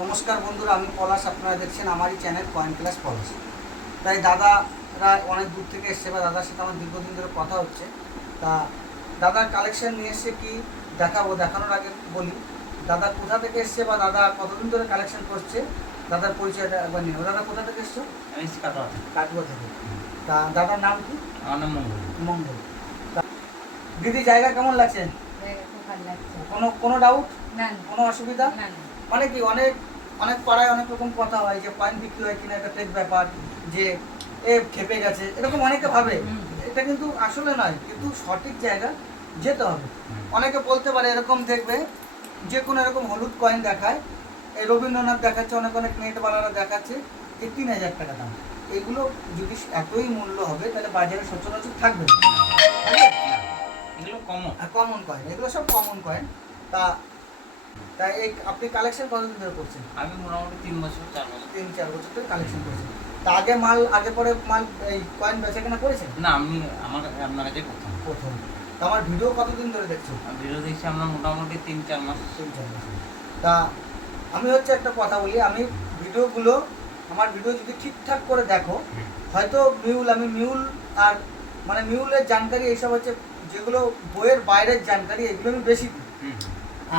নমস্কার বন্ধুরা, আমি পলাশ। আপনারা দেখছেন আমারই চ্যানেল কয়েন ক্লাস পলাশ। তাই দাদারা অনেক দূর থেকে এসছে বা দাদার সাথে আমার দীর্ঘদিন ধরে কথা হচ্ছে। তা দাদার কালেকশন নিয়ে এসছে, কি দেখাবো, দেখানোর আগে বলি দাদা কোথা থেকে এসছে বা দাদা কতদিন ধরে কালেকশন করছে। দাদার পরিচয়টা একবার নিও। দাদা কোথা থেকে এসছো? আমি কাটোয়া। কাটুয়া থেকে। তা দাদার নাম কি? আমার নাম মঙ্গল। মঙ্গল। তা দিদি, জায়গা কেমন লাগছে? খুব ভালো লাগছে। কোনো কোনো ডাউট? না কোনো অসুবিধা? না না। মানে কি, অনেক অনেক পাড়ায় অনেক রকম কথা হয় যে কয়েন বিক্রি হয় কিনা একটা ফেক ব্যাপার, যে এ খেপে গেছে, এরকম অনেকে ভাবে। এটা কিন্তু আসলে নয়, কিন্তু সঠিক জায়গা যেতে হবে। অনেকে বলতে পারে এরকম, দেখবে যে কোনো এরকম হলুদ কয়েন দেখায়, এই রবীন্দ্রনাথ দেখাচ্ছে, অনেক অনেক নেটওয়ালারা দেখাচ্ছে যে 3,000 টাকা দাম। এগুলো যদি এতই মূল্য হবে তাহলে বাজারে সচরাচর থাকবে না। এগুলো কমন। কমন কয়েন, এগুলো সব কমন কয়েন। তা তাই এই আপনি কালেকশন কতদিন ধরে করছেন? আমি মোটামুটি 3 বছর 4 বছর। 3-4 বছর ধরে কালেকশন করছেন। তা আগে পরে মাল এই কয়েন বেচা কেনা করেছেন? না, আমি আপনার কাছে প্রথম। প্রথম। তা আমার ভিডিও কতদিন ধরে দেখছো? আমি ভিডিও দেখছি আমরা মোটামুটি 3-4 মাস। 3-4 বছর। তা আমি হচ্ছে একটা কথা বলি, আমি ভিডিওগুলো, আমার ভিডিও যদি ঠিকঠাক করে দেখো, হয়তো আমি মিউল আর মানে মিউলের জানকারি এইসব হচ্ছে যেগুলো বইয়ের বাইরের জানকারি, এগুলো আমি বেশি দিই।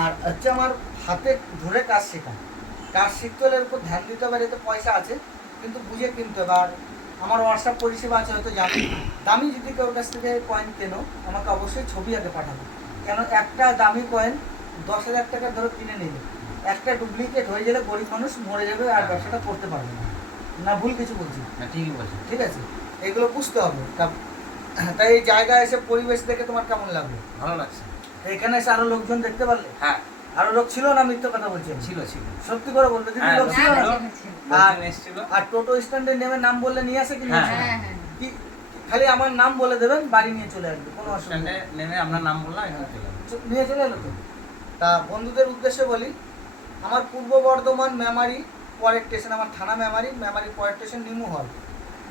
আর হচ্ছে আমার হাতে ধরে কাজ শেখা, কাজ শিখতে হলে এর উপর ধ্যান দিতে হবে। এতে পয়সা আছে কিন্তু বুঝে কিনতে হবে। আর আমার হোয়াটসঅ্যাপ পরিষেবা আছে, হয়তো জানি। দামি যদি কেউ কাছ থেকে কয়েন কেনো, আমাকে অবশ্যই ছবি আগে পাঠাবো। কেন, একটা দামি কয়েন 10,000 টাকা ধরে কিনে নিলে একটা ডুপ্লিকেট হয়ে গেলে গরিব মানুষ মরে যাবে আর ব্যবসাটা করতে পারবে না। না ভুল কিছু বলছি? না, ঠিকই বলছি। ঠিক আছে, এগুলো বুঝতে হবে। তাই এই জায়গায় এসে পরিবেশ দেখে তোমার কেমন লাগলো? ভালো লাগছে। এখানে এসে আরো লোকজন দেখতে পারলে? হ্যাঁ, আরো লোক ছিল না মিথ্যে কথা বলছেন? ছিল ছিল। সত্যি করে বলবে, দিদি হ্যাঁ, লোক ছিল না? আর লোকজন এসেছিল। আর টোটো স্ট্যান্ডে নেমে নাম বললে নিয়ে আসে কি? নিয়ে আসে না? হ্যাঁ হ্যাঁ। কি খালি আমার নাম বলে দেবেন, বাড়ি নিয়ে চলে আসবে, কোনো অসুবিধা স্ট্যান্ডে নেই। নেমে আপনার নাম বললাম, এখানে চলে আসবে। নিয়ে চলে এলো তো। তা বন্ধুদের উদ্দেশ্যে বলি, আমার পূর্ব বর্ধমান মেমারি পরের স্টেশন, আমার থানা মেমারি পরের স্টেশন নিমু হল।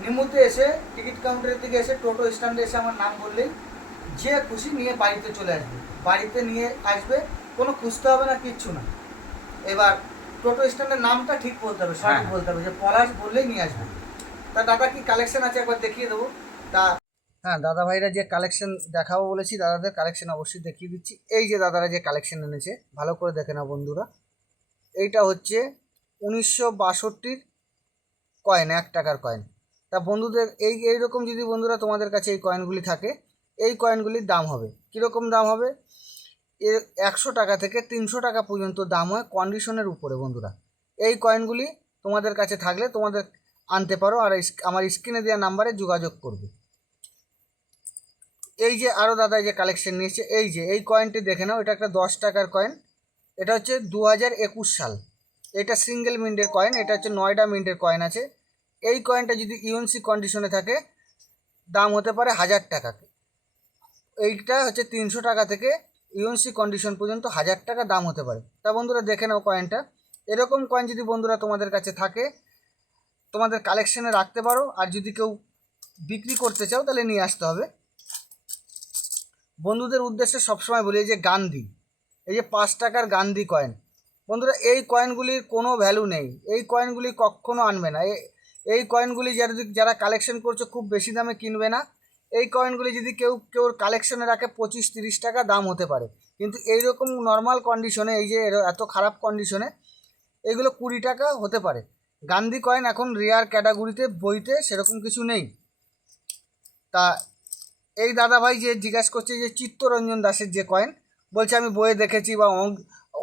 নিমুতে এসে টিকিট কাউন্টারের দিকে এসে টোটো স্ট্যান্ডে এসে আমার নাম বললেই যে খুশি নিয়ে বাড়িতে চলে আসবে। বাড়িতে নিয়ে আসবে, কোনো খুঁজতে হবে না, কিচ্ছু না। এবার টোটো স্ট্যান্ডের নামটা ঠিক বলতে হবে, সঠিক হ্যাঁ। বলতে হবে, যে পলাশ বললেই নিয়ে আসবে। তা দাদা কি কালেকশন আছে একবার দেখিয়ে দেবো। তা হ্যাঁ, দাদা ভাইরা যে কালেকশন দেখাবো বলেছি, দাদাদের কালেকশন অবশ্যই দেখিয়ে দিচ্ছি। এই যে দাদারা যে কালেকশন এনেছে, ভালো করে দেখে নাও বন্ধুরা। এইটা হচ্ছে 1962 কয়েন, 1 টাকার কয়েন। তা বন্ধুদের এইরকম যদি বন্ধুরা তোমাদের কাছে এই কয়েনগুলি থাকে, এই কয়েনগুলির দাম হবে কীরকম? দাম হবে 100 টাকা থেকে 300 টাকা পর্যন্ত দাম হয়, কন্ডিশনের উপরে বন্ধুরা। এই কয়েনগুলি তোমাদের কাছে থাকলে তোমাদের আনতে পারো, আর আমার স্ক্রিনে দেওয়া নাম্বারে যোগাযোগ করবে। এই যে আরও দাদা যে কালেকশন নিয়েছে, এই যে এই কয়েনটি দেখে নাও, এটা একটা 10 টাকার কয়েন। এটা হচ্ছে 2021 সাল। এটা সিঙ্গেল মিন্টের কয়েন, এটা হচ্ছে 9টা মিন্টের কয়েন আছে। এই কয়েনটা যদি ইউএনসি কন্ডিশনে থাকে দাম হতে পারে 1000 টাকা। এইটা হচ্ছে 300 টাকা থেকে ইউএনসি কন্ডিশন পর্যন্ত 1000 টাকা দাম হতে পারে। তা বন্ধুরা দেখে নাও কয়েনটা। এরকম কয়েন যদি বন্ধুরা তোমাদের কাছে থাকে, তোমাদের কালেকশনে রাখতে পারো। আর যদি কেউ বিক্রি করতে চাও তাহলে নিয়ে আসতে হবে। বন্ধুদের উদ্দেশ্যে সবসময় বলি, এই যে গান্ধী, এই যে 5 টাকার গান্ধী কয়েন, বন্ধুরা এই কয়েনগুলির কোনো ভ্যালু নেই। এই কয়েনগুলি কখনো আনবে না। এই কয়েনগুলি যারা কালেকশন করছো খুব বেশি দামে কিনবে না। এই কয়েনগুলি যদি কেউ কালেকশনে রাখে 25-30 টাকা দাম হতে পারে, কিন্তু এইরকম নর্মাল কন্ডিশনে, এই যে এত খারাপ কন্ডিশনে, এগুলো 20 টাকা হতে পারে। গান্ধী কয়েন এখন রেয়ার ক্যাটাগরিতে বইতে সেরকম কিছু নেই। তা এই দাদাভাই যে জিজ্ঞাসা করছে যে চিত্তরঞ্জন দাসের যে কয়েন, বলছে আমি বইয়ে দেখেছি বা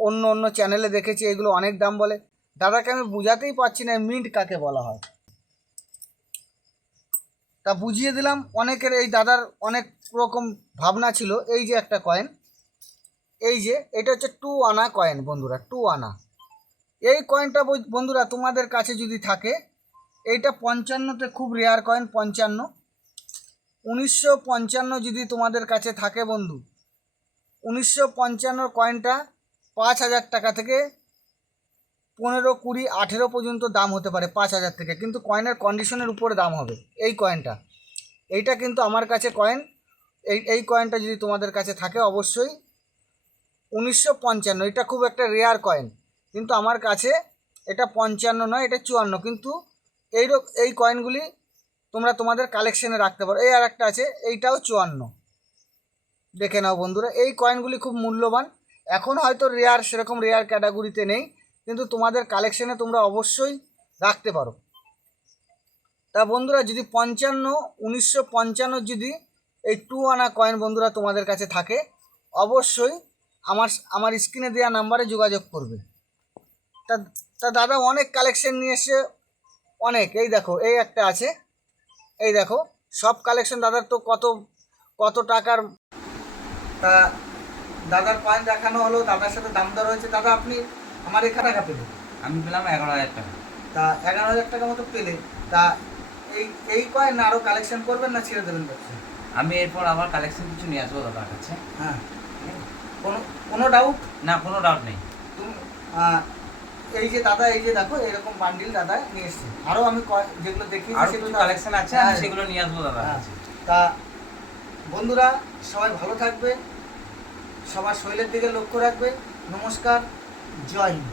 অন্য চ্যানেলে দেখেছি, এগুলো অনেক দাম বলে। দাদাকে আমি বোঝাতেই পারছি না মিন্ট কাকে বলা হয়। তা বুঝিয়ে দিলাম। অনেকের এই দাদার অনেক রকম ভাবনা ছিল। এই যে একটা কয়েন, এই যে এটা হচ্ছে 2 আনা কয়েন বন্ধুরা, 2 আনা। এই কয়েনটা বন্ধুরা তোমাদের কাছে যদি থাকে, এইটা 55তে খুব রেয়ার কয়েন, 55, 1955 যদি তোমাদের কাছে থাকে বন্ধু, 1955 কয়েনটা 5,000 টাকা থেকে 15, 20, 18 পর্যন্ত দাম হতে পারে, 5,000 থেকে। কিন্তু কয়েনের কন্ডিশনের উপরে দাম হবে এই কয়েনটা। এইটা কিন্তু আমার কাছে কয়েন, এই কয়েনটা যদি তোমাদের কাছে থাকে অবশ্যই 1955, এটা খুব একটা রেয়ার কয়েন, কিন্তু আমার কাছে এটা 55 নয়, এটা 54, কিন্তু এই কয়েনগুলি তোমরা তোমাদের কালেকশনে রাখতে পারো। এই আর একটা আছে, এইটাও 54, দেখে নাও বন্ধুরা। এই কয়েনগুলি খুব মূল্যবান, এখন হয়তো রেয়ার, সেরকম রেয়ার ক্যাটাগরিতে নেই, কিন্তু তোমাদের কালেকশনে তোমরা অবশ্যই রাখতে পারো। তা বন্ধুরা, যদি 1955 যদি এই 2 আনা কয়েন বন্ধুরা তোমাদের কাছে থাকে, অবশ্যই আমার স্ক্রিনে দেওয়া নাম্বারে যোগাযোগ করবে। তা তা দাদা অনেক কালেকশন নিয়ে এসে, অনেক, এই দেখো এই একটা আছে, এই দেখো সব কালেকশন দাদার তো কত কত টাকার। তা দাদার কয়েন দেখানো হলো, দাদার সাথে দাম দর হয়েছে। দাদা আপনি আমার এখানে টাকা পেলেন? আমি পেলাম 11,000 টাকা। তা 11,000 টাকা মতো পেলে, তা এই কয়েন আরও কালেকশন করবেন না ছেড়ে দেবেন ব্যবসা? আমি এরপর আবার কালেকশন কিছু নিয়ে আসবো দাদার কাছে। হ্যাঁ, কোনো ডাউট? না, কোনো ডাউট নেই। তুমি এই যে দাদা, এই যে দেখো এরকম বান্ডিল দাদা নিয়ে এসছে, আরও আমি যেগুলো দেখি আর কিছু কালেকশন আছে, আমি সেগুলো নিয়ে আসবো দাদার কাছে। তা বন্ধুরা সবাই ভালো থাকবে, সবার শরীরের দিকে লক্ষ্য রাখবে। নমস্কার, জয় হিন্দ।